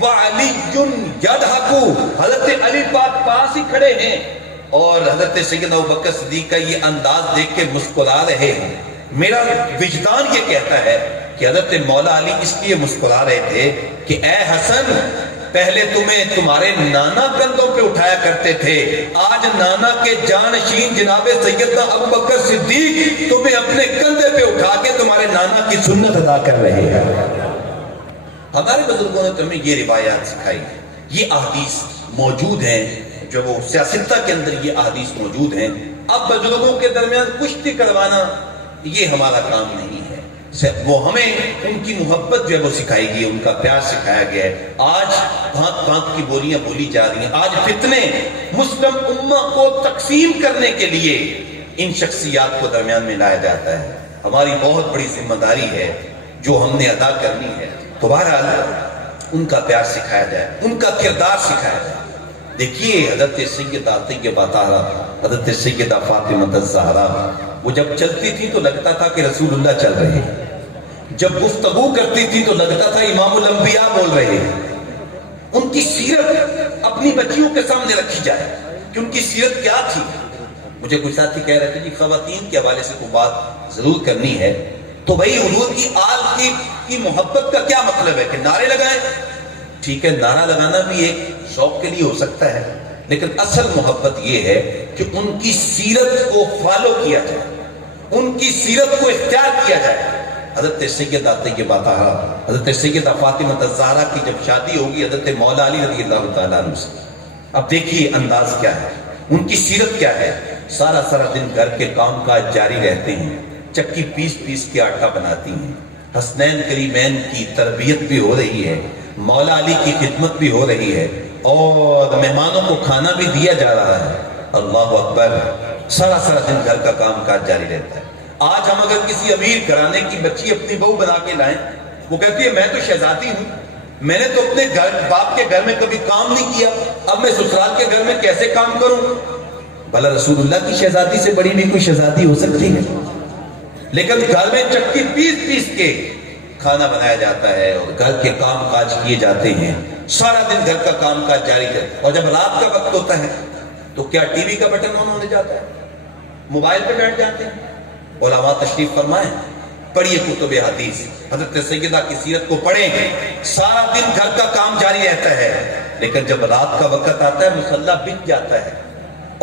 وَعَلِيٌّ يَضْحَكُ، حضرت علی پاک پاس ہی کھڑے ہیں اور حضرت سیدنا ابوبکر صدیق کا یہ انداز دیکھ کے مسکرا رہے ہیں۔ میرا وجدان یہ کہتا ہے کہ حضرت مولا علی اس لیے مسکرا رہے تھے کہ اے حسن، پہلے تمہیں تمہارے نانا کندھوں پہ اٹھایا کرتے تھے، آج نانا کے جانشین جناب سیدنا ابوبکر صدیق تمہیں اپنے کندھے پہ اٹھا کے تمہارے نانا کی سنت ادا کر رہے ہیں۔ ہمارے بزرگوں نے تمہیں یہ روایات سکھائی، یہ احادیث موجود ہیں، جو وہ سیاستہ کے اندر یہ احادیث موجود ہیں۔ اب بزرگوں کے درمیان کشتی کروانا یہ ہمارا کام نہیں ہے، وہ ہمیں ان کی محبت جو ہے وہ سکھائی گئی، ان کا پیار سکھایا گیا ہے۔ آج بھانت بھانت کی بولیاں بولی جا رہی ہیں، آج فتنے مسلم امہ کو تقسیم کرنے کے لیے ان شخصیات کو درمیان میں لایا جاتا ہے۔ ہماری بہت بڑی ذمہ داری ہے جو ہم نے ادا کرنی ہے، تو بہرحال ان کا پیار سکھایا جائے، ان کا کردار سکھایا جائے۔ دیکھیے حضرت سیدہ طیبہ طاہرہ، حضرت سیدہ فاطمہ الزہرا، وہ جب چلتی تھی تو لگتا تھا کہ رسول اللہ چل رہے ہیں، جب گفتگو کرتی تھی تو لگتا تھا امام الانبیاء بول رہے ہیں۔ ان کی سیرت اپنی بچیوں کے سامنے رکھی جائے کہ ان کی سیرت کیا تھی۔ مجھے کچھ ساتھی کہہ رہے تھے کہ خواتین کے حوالے سے کوئی بات ضرور کرنی ہے، تو بھائی حضور کی آل کی محبت کا کیا مطلب ہے کہ نعرے لگائیں؟ ٹھیک ہے، نعرہ لگانا بھی ایک شوق کے لیے ہو سکتا ہے، لیکن اصل محبت یہ ہے کہ ان کی سیرت کو فالو کیا جائے، ان کی سیرت کو اختیار کیا جائے۔ حضرت سیدہ طیبہ طاہرہ، حضرت سیدہ فاطمہ الزہرا کی جب شادی ہوگی حضرت مولا علی رضی اللہ تعالیٰ عنہ سے، اب دیکھیے انداز کیا ہے، ان کی سیرت کیا ہے۔ سارا دن گھر کے کام کاج جاری رہتے ہیں، چکی پیس پیس کے آٹا بناتی ہیں، حسنین کریمین کی تربیت بھی ہو رہی ہے، مولا علی کی خدمت بھی ہو رہی ہے، اور مہمانوں کو کھانا بھی دیا جا رہا ہے۔ اللہ اکبر، سارا دن گھر کا کام کاج جاری رہتا ہے۔ آج ہم اگر کسی امیر گھرانے کی بچی اپنی بہو بنا کے لائیں، وہ کہتی ہے میں تو شہزادی ہوں، میں نے تو اپنے باپ کے گھر میں کبھی کام نہیں کیا، اب میں سسرال کے گھر میں کیسے کام کروں؟ بھلا رسول اللہ کی شہزادی سے بڑی بھی کوئی شہزادی ہو سکتی ہے؟ لیکن گھر میں چکی پیس پیس کے کھانا بنایا جاتا ہے اور گھر کے کام کاج کیے جاتے ہیں، سارا دن گھر کا کام کاج جاری ہے، اور جب رات کا وقت ہوتا ہے تو کیا ٹی وی کا بٹن آن ہونے جاتا ہے، موبائل پہ بیٹھ جاتے ہیں؟ علماء تشریف فرمائیں، پڑھیے کتب حدیث، حضرت سیدہ کی سیرت کو پڑھیں، سارا دن گھر کا کام جاری رہتا ہے، لیکن جب رات کا وقت آتا ہے مصلی بچ جاتا ہے،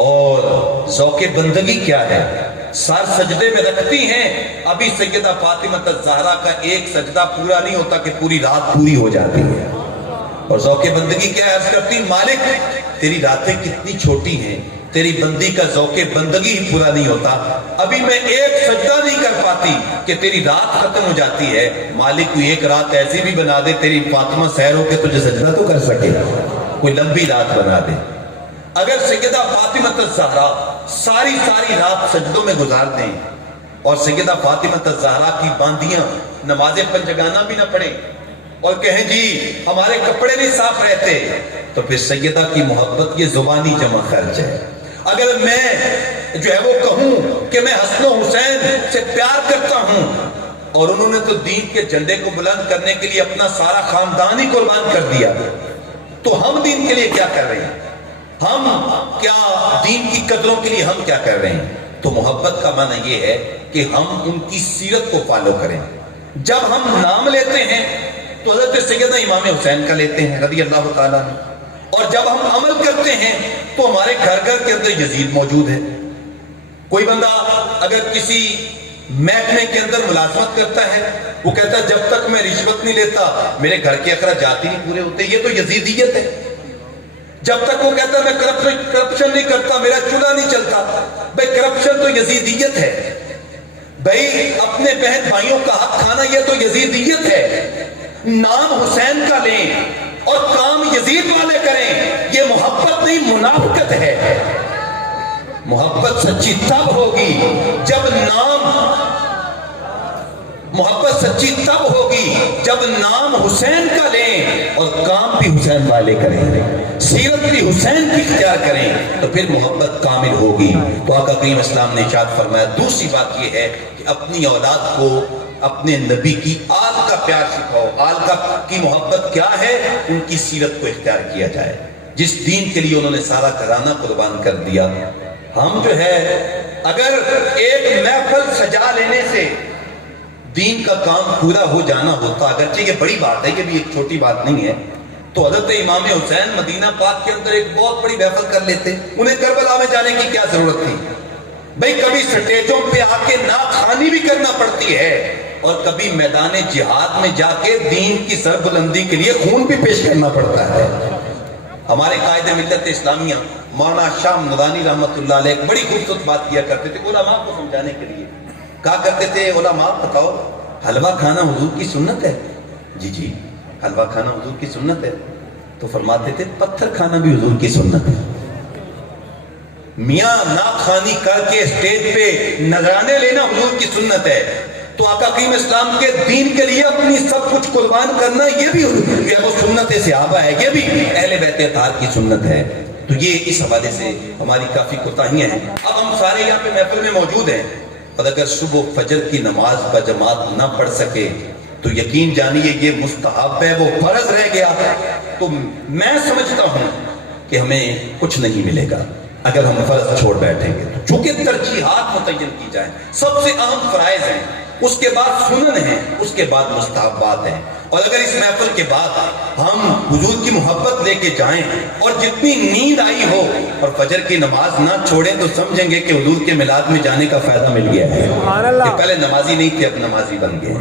اور ذوق بندگی کیا ہے، سر سجدے میں رکھتی ہیں۔ ابھی سیدہ فاطمہ الزہرا کا ایک سجدہ پورا نہیں ہوتا کہ پوری رات پوری ہو جاتی ہے، اور ذوق بندگی کیا ہے، عرض کرتی مالک تیری راتیں کتنی چھوٹی ہیں، تیری بندی کا ذوق بندگی ہی پورا نہیں ہوتا، ابھی میں ایک سجدہ نہیں کر پاتی کہ تیری رات ختم ہو جاتی ہے، مالک کوئی ایک رات ایسی بھی بنا دے تیری فاطمہ سحر ہو کے تجھے سجدہ تو کر سکے، کوئی لمبی رات بنا دے۔ اگر سیدہ فاطمہ الزہرا ساری رات سجدوں میں گزار دیں اور سیدہ فاطمہ الزہرا کی باندیاں نماز پنجگانہ بھی نہ پڑھیں اور کہیں جی ہمارے کپڑے نہیں صاف رہتے، تو پھر سیدہ کی محبت یہ زبانی جمع خرچ ہے۔ اگر میں جو ہے وہ کہوں کہ میں حسن و حسین سے پیار کرتا ہوں، اور انہوں نے تو دین کے جھنڈے کو بلند کرنے کے لیے اپنا سارا خاندان ہی قربان کر دیا، تو ہم دین کے لیے کیا کر رہے ہیں؟ ہم کیا دین کی قدروں کے لیے ہم کیا کر رہے ہیں؟ تو محبت کا معنی یہ ہے کہ ہم ان کی سیرت کو فالو کریں۔ جب ہم نام لیتے ہیں تو حضرت سیدنا امام حسین کا لیتے ہیں رضی اللہ تعالیٰ عنہ، اور جب ہم عمل کرتے ہیں تو ہمارے گھر کے اندر یزید موجود ہے۔ کوئی بندہ اگر کسی محکمے کے اندر ملازمت کرتا ہے، وہ کہتا ہے جب تک میں رشوت نہیں لیتا میرے گھر کے اخراجات ہی نہیں پورے ہوتے. یہ تو یزیدیت ہے. جب تک وہ کہتا ہے میں کرپشن نہیں کرتا میرا چولہا نہیں چلتا. بھائی کرپشن تو یزیدیت ہے. بھائی اپنے بہن بھائیوں کا حق کھانا یہ تو یزیدیت ہے. نام حسین کا لیں اور کام یزید والے کریں، یہ محبت نہیں منافقت ہے. محبت سچی تب ہوگی جب نام حسین کا لیں اور کام بھی حسین والے کریں، سیرت بھی حسین کی اختیار کریں، تو پھر محبت کامل ہوگی. تو آقا کریم اسلام نے ارشاد فرمایا دوسری بات یہ ہے کہ اپنی اولاد کو اپنے نبی کی آل کا پیار سکھاؤ. آل کی محبت کیا ہے؟ ان کی سیرت کو اختیار کیا جائے. جس دین کے لیے انہوں نے سارا گھرانہ قربان کر دیا. ہم جو ہے اگر ایک محفل سجا لینے سے دین کا کام پورا ہو جانا ہوتا، اگرچہ یہ بڑی بات ہے، یہ بھی ایک چھوٹی بات نہیں ہے، تو حضرت امام حسین مدینہ پاک کے اندر ایک بہت بڑی محفل کر لیتے. انہیں کربلا میں جانے کی کیا ضرورت تھی؟ بھئی کبھی سٹیجوں پہ آ کے نعت خوانی بھی کرنا پڑتی ہے اور کبھی میدان جہاد میں جا کے دین کی سربلندی کے لیے خون بھی پیش کرنا پڑتا ہے. ہمارے قائد ملت اسلامیہ مولانا شاہ مدانی رحمۃ اللہ علیہ ایک بڑی خوبصورت بات کیا کرتے تھے علماء کو سمجھانے کے لیے. کہا کرتے تھے علماء بتاؤ حلوہ کھانا حضور کی سنت ہے؟ جی حلوہ کھانا حضور کی سنت ہے. تو فرماتے تھے پتھر کھانا بھی حضور کی سنت ہے. میاں نعت خوانی کر کے اسٹیج پہ نذرانے لینا حضور کی سنت ہے. تو آقا کریم اسلام کے دین کے لیے اپنی سب کچھ قربان کرنا یہ بھی وہ سنت صحابہ ہے، یہ بھی اہل بیت اطہار کی سنت ہے. تو یہ اس حوالے سے ہماری کافی کوتاہیاں ہیں. اب ہم سارے یہاں پہ محفل میں موجود ہیں اور اگر صبح فجر کی نماز بجماعت نہ پڑھ سکے تو یقین جانیے یہ مستحب ہے، وہ فرض رہ گیا. تو میں سمجھتا ہوں کہ ہمیں کچھ نہیں ملے گا اگر ہم فرض چھوڑ بیٹھیں گے. تو چونکہ ترجیحات متعین کی جائیں، سب سے اہم فرائض ہیں، اس کے بعد سنن ہیں، اس کے بعد مستحبات ہیں. اور اگر اس محفل کے بعد ہم حضور کی محبت لے کے جائیں اور جتنی نیند آئی ہو اور فجر کی نماز نہ چھوڑیں تو سمجھیں گے کہ حضور کے میلاد میں جانے کا فائدہ مل گیا ہے کہ پہلے نمازی نہیں تھے اب نمازی بن گئے.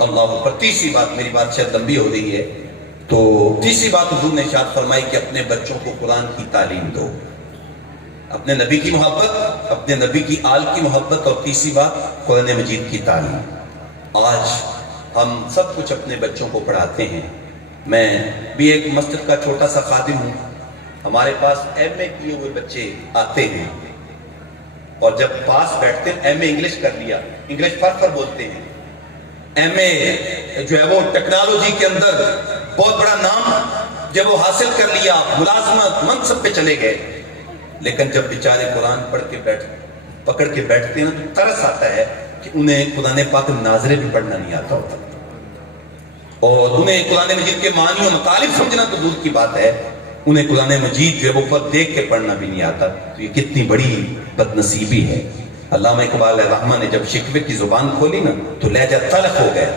اللہ پر تیسری بات، میری بات شاید لمبی ہو رہی ہے، تو تیسری بات حضور نے ارشاد فرمائی کہ اپنے بچوں کو قرآن کی تعلیم دو. اپنے نبی کی محبت، اپنے نبی کی آل کی محبت، اور تیسری بات قرآن مجید کی تعلیم. آج ہم سب کچھ اپنے بچوں کو پڑھاتے ہیں. میں بھی ایک مسجد کا چھوٹا سا خادم ہوں. ہمارے پاس ایم اے کیے ہوئے بچے آتے ہیں اور جب پاس بیٹھتے ہیں ایم اے انگلش کر لیا، انگلش فر بولتے ہیں. ایم اے جو ہے وہ ٹیکنالوجی کے اندر بہت بڑا نام جب وہ حاصل کر لیا، ملازمت منصب پہ چلے گئے، لیکن جب بیچارے قرآن پکڑ کے بیٹھتے ہیں تو ترس آتا ہے کہ انہیں قرآن پاک ناظرے بھی پڑھنا نہیں آتا ہوتا اور انہیں قرآن مجید کے معنی و مطالب سمجھنا تو دور کی بات ہے، انہیں قرآن مجید جو ہے وہ پر دیکھ کے پڑھنا بھی نہیں آتا. تو یہ کتنی بڑی بد نصیبی ہے. علامہ اقبال رحمٰن نے جب شکوے کی زبان کھولی نا تو لہجہ تلخ ہو گیا.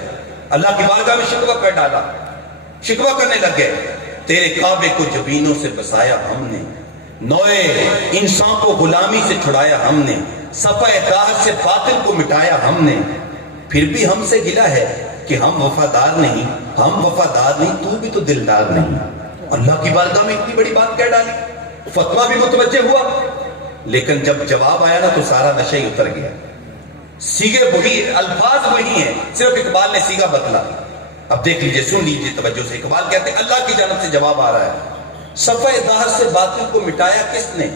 اللہ کی بارگاہ میں شکوہ کر ڈالا، شکوہ کرنے لگ گئے. تیرے کعبے کو جبینوں سے بسایا ہم نے، نوئے انسان کو غلامی سے چھڑایا ہم نے، صفحہ داہر سے باطل کو مٹایا ہم نے، پھر بھی ہم سے گلا ہے کہ ہم وفادار نہیں، ہم وفادار نہیں، تو بھی تو دلدار نہیں. اللہ کی بارگاہ میں اتنی بڑی بات کہہ ڈالی. فتویٰ بھی متوجہ ہوا، لیکن جب جواب آیا نا تو سارا نشہ ہی اتر گیا. سیگے وہی، الفاظ وہی ہیں، صرف اقبال نے سیگا بدلا. اب دیکھ لیجئے، سن لیجئے توجہ سے. اقبال کہتے ہیں اللہ کی جانب سے جواب آ رہا ہے، صفحہ داہر سے باطل کو مٹایا کس نے،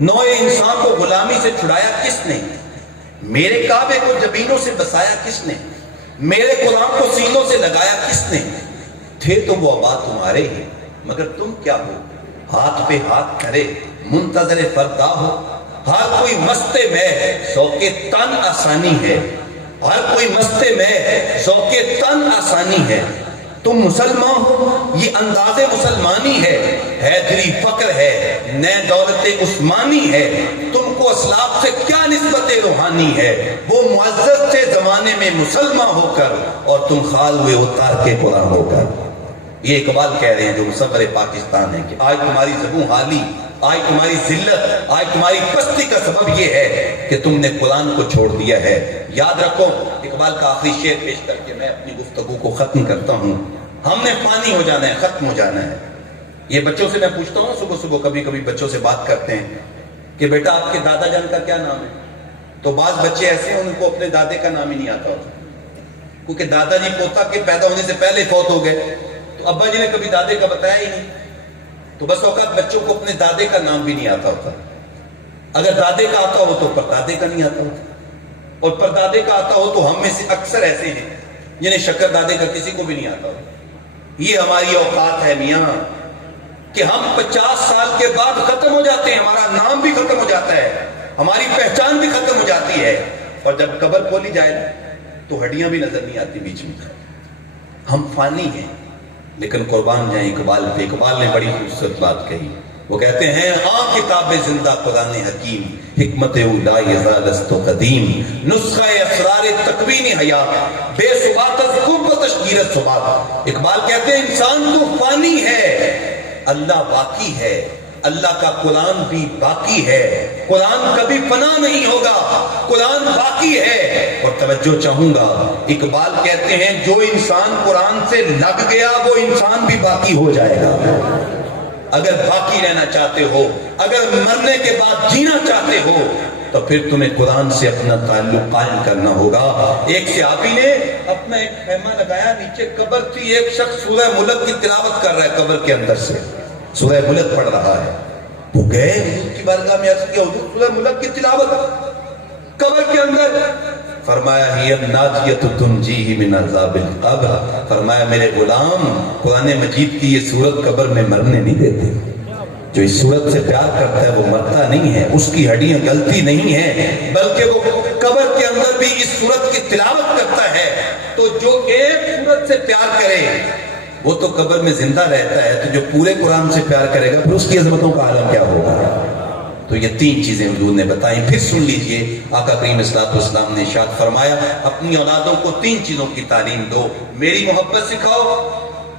نوئے انسان کو غلامی سے چھڑایا کس نے، میرے کعبے کو جبینوں سے بسایا کس نے، میرے قرآن کو سینوں سے لگایا کس نے. تھے تو وہ آباد تمہارے ہی مگر تم کیا ہو، ہاتھ پہ ہاتھ کرے منتظر فردا ہو. ہر کوئی مستے میں ذوق تن آسانی ہے، ہر کوئی مستے میں ذوق تن آسانی ہے. تم مسلمان ہو یہ انداز مسلمانی ہے، حیدری فقر ہے نئے دولت عثمانی ہے. تم کو اسلاف سے کیا نسبت روحانی ہے، وہ معزز تھے زمانے میں مسلمان ہو کر اور تم خال ہوئے اتار کے قرآن ہو کر. یہ اقبال کہہ رہے ہیں جو مصور پاکستان ہے کہ آج تمہاری زبوں حالی، آج تمہاری ذلت، آج تمہاری پستی کا سبب یہ ہے کہ تم نے قرآن کو چھوڑ دیا ہے۔ یاد رکھو، اقبال کا آخری شعر پیش کر کے میں اپنی گفتگو کو ختم کرتا ہوں۔ ہم نے فانی ہو جانا ہے، ختم ہو جانا ہے۔ یہ بچوں سے میں پوچھتا ہوں، صبح صبح کبھی کبھی بچوں سے بات کرتے ہیں کہ بیٹا آپ کے دادا جان کا کیا نام ہے؟ تو بعض بچے ایسے ہیں ان کو اپنے دادے کا نام ہی نہیں آتا ہوتا، کیونکہ دادا جی پوتا کے پیدا ہونے سے پہلے فوت ہو گئے، تو ابا جی نے کبھی دادے کا بتایا ہی نہیں۔ تو بس اوقات بچوں کو اپنے دادے کا نام بھی نہیں آتا ہوتا۔ اگر دادے کا آتا ہو تو پردادے کا نہیں آتا ہوتا، اور پردادے کا آتا ہو تو ہم میں سے اکثر ایسے ہیں جنہیں شکر دادے کا کسی کو بھی نہیں آتا ہوتا۔ یہ ہماری اوقات ہے میاں کہ ہم 50 سال کے بعد ختم ہو جاتے ہیں، ہمارا نام بھی ختم ہو جاتا ہے، ہماری پہچان بھی ختم ہو جاتی ہے، اور جب قبر کھولی جائے تو ہڈیاں بھی نظر نہیں آتی بیچ میں۔ ہم فانی ہیں، لیکن قربان جائیں اقبال پہ۔ اقبال نے بڑی خوبصورت بات کہی، وہ کہتے ہیں کتاب زندہ قرآن حکیم، حکمت اولا یزال است و قدیم، نسخہ اسرار تکوین حیات، بے ثبات از قرب تشکیر ثبات۔ اقبال کہتے ہیں انسان تو فانی ہے، اللہ باقی ہے، اللہ کا قرآن بھی باقی ہے، قرآن کبھی فنا نہیں ہوگا، قرآن باقی ہے۔ اور توجہ چاہوں گا، اقبال کہتے ہیں جو انسان قرآن سے لگ گیا وہ انسان بھی باقی ہو جائے گا۔ اگر باقی رہنا چاہتے ہو، اگر مرنے کے بعد جینا چاہتے ہو، تو پھر تمہیں قرآن سے اپنا تعلق قائم کرنا ہوگا۔ ایک صحابی نے اپنا ایک خیمہ لگایا، نیچے قبر تھی، ایک شخص سورہ ملک کی تلاوت کر رہا ہے، قبر کے اندر سے سورہ ملک پڑھ رہا ہے۔ وہ گئے حضور کی بارگاہ میں، عرض کیا حضور سورہ ملک کی تلاوت قبر کے اندر؟ فرمایا ہی الناجیۃ تنجیہ من عذاب القبر، فرمایا میرے غلام قرآن مجید کی یہ سورت قبر میں مرنے نہیں دیتے۔ جو اس سورت سے پیار کرتا ہے وہ مرتا نہیں ہے، اس کی ہڈیاں گلتی نہیں ہے، بلکہ وہ قبر کے اندر بھی اس سورت کی تلاوت کرتا ہے۔ تو جو ایک سورت سے پیار کرے وہ تو قبر میں زندہ رہتا ہے، تو جو پورے قرآن سے پیار کرے گا پھر اس کی عظمتوں کا عالم کیا ہوگا۔ تو یہ 3 چیزیں حضور نے بتائیں، پھر سن لیجئے۔ آقا کریم صلی اللہ علیہ وسلم نے ارشاد فرمایا اپنی اولادوں کو 3 چیزوں کی تعلیم دو، میری محبت سکھاؤ،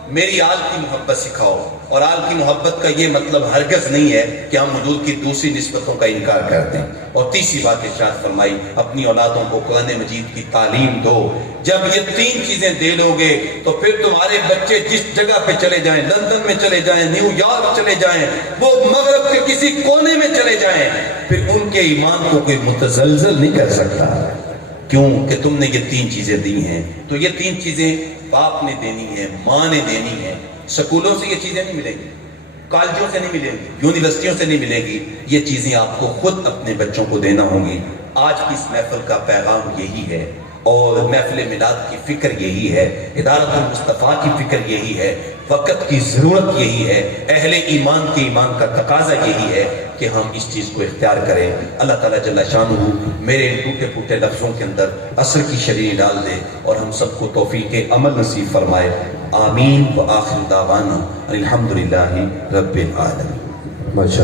میری آل کی محبت سکھاؤ۔ اور آل کی محبت کا یہ مطلب ہرگز نہیں ہے کہ ہم حضور کی دوسری نسبتوں کا انکار کر دیں۔ اور تیسری بات ارشاد فرمائی اپنی اولادوں کو قرآن مجید کی تعلیم دو۔ جب یہ 3 چیزیں دے لو گے تو پھر تمہارے بچے جس جگہ پہ چلے جائیں، لندن میں چلے جائیں، نیو یارک چلے جائیں، وہ مغرب کے کسی کونے میں چلے جائیں، پھر ان کے ایمان کو کوئی متزلزل نہیں کر سکتا، کیوں کہ تم نے یہ 3 چیزیں دی ہیں۔ تو یہ 3 چیزیں باپ نے دینی ہے، ماں نے دینی ہے۔ سکولوں سے یہ چیزیں نہیں ملیں گی، کالجوں سے نہیں ملیں گی، یونیورسٹیوں سے نہیں ملیں گی، یہ چیزیں آپ کو خود اپنے بچوں کو دینا ہوں گی۔ آج کی اس محفل کا پیغام یہی ہے، اور محفل میلاد کی فکر یہی ہے، ادارت المصطفیٰ کی فکر یہی ہے، وقت کی ضرورت یہی ہے، اہل ایمان کے ایمان کا تقاضا یہی ہے کہ ہم اس چیز کو اختیار کریں۔ اللہ تعالیٰ جل شانہ میرے ان ٹوٹے پھوٹے لفظوں کے اندر عصر کی شریر ڈال دے اور ہم سب کو توفیق عمل نصیب فرمائے۔ آمین۔ وآخر دعوانا الحمدللہ رب العالمین۔